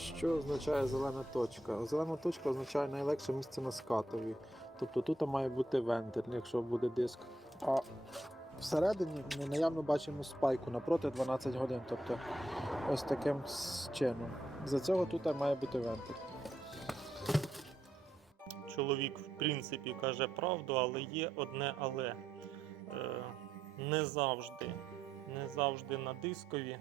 Що означає зелена точка? Зелена точка означає найлегше місце на скатові. Тобто тут має бути вентиль, якщо буде диск. А всередині ми наявно бачимо спайку напроти 12 годин. Тобто ось таким чином. За цього тут має бути вентиль. Чоловік, в принципі, каже правду, але є одне але. Е, не завжди, не завжди на дискові.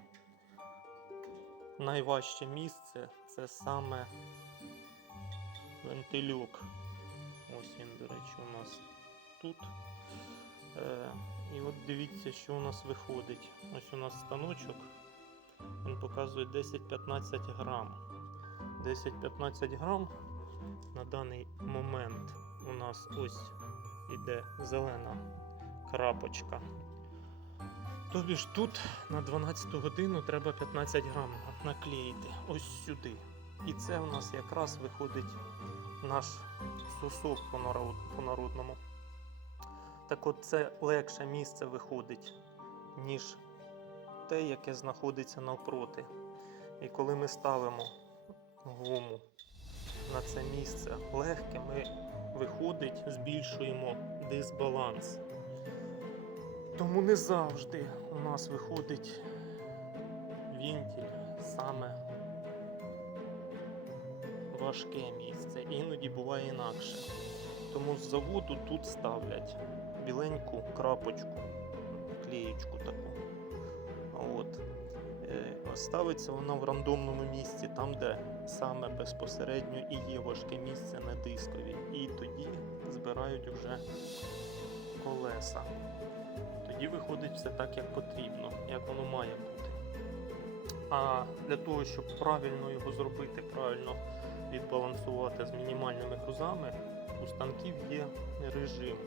Найважче місце це саме вентилюк. Ось він, до речі, у нас тут. Е, і от дивіться, що у нас виходить. Ось у нас станочок. Він показує 10-15 грам. 10-15 грам на даний момент у нас ось іде зелена крапочка. Тобі ж тут на 12 годину треба 15 грам наклеїти ось сюди. І це у нас якраз виходить наш сосок по по народному. Так от це легше місце виходить, ніж те, яке знаходиться навпроти. І коли ми ставимо гуму на це місце легке, ми виходить, збільшуємо дисбаланс. Тому не завжди у нас виходить вінтіль саме важке місце. Іноді буває інакше. Тому з заводу тут ставлять біленьку крапочку, клеєчку таку. От. Е, Ставиться вона в рандомному місці, там, де саме безпосередньо і є важке місце на дискові. І тоді збирають вже колеса. Тоді виходить все так, як потрібно, як воно має бути. А для того, щоб правильно його зробити, правильно відбалансувати з мінімальними грузами, у станків є режим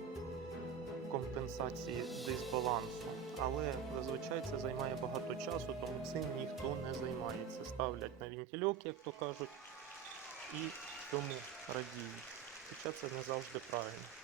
компенсації дисбалансу. Але зазвичай це займає багато часу, тому цим ніхто не займається. Ставлять на вентильок, як то кажуть, і цьому радіють. Хоча це не завжди правильно.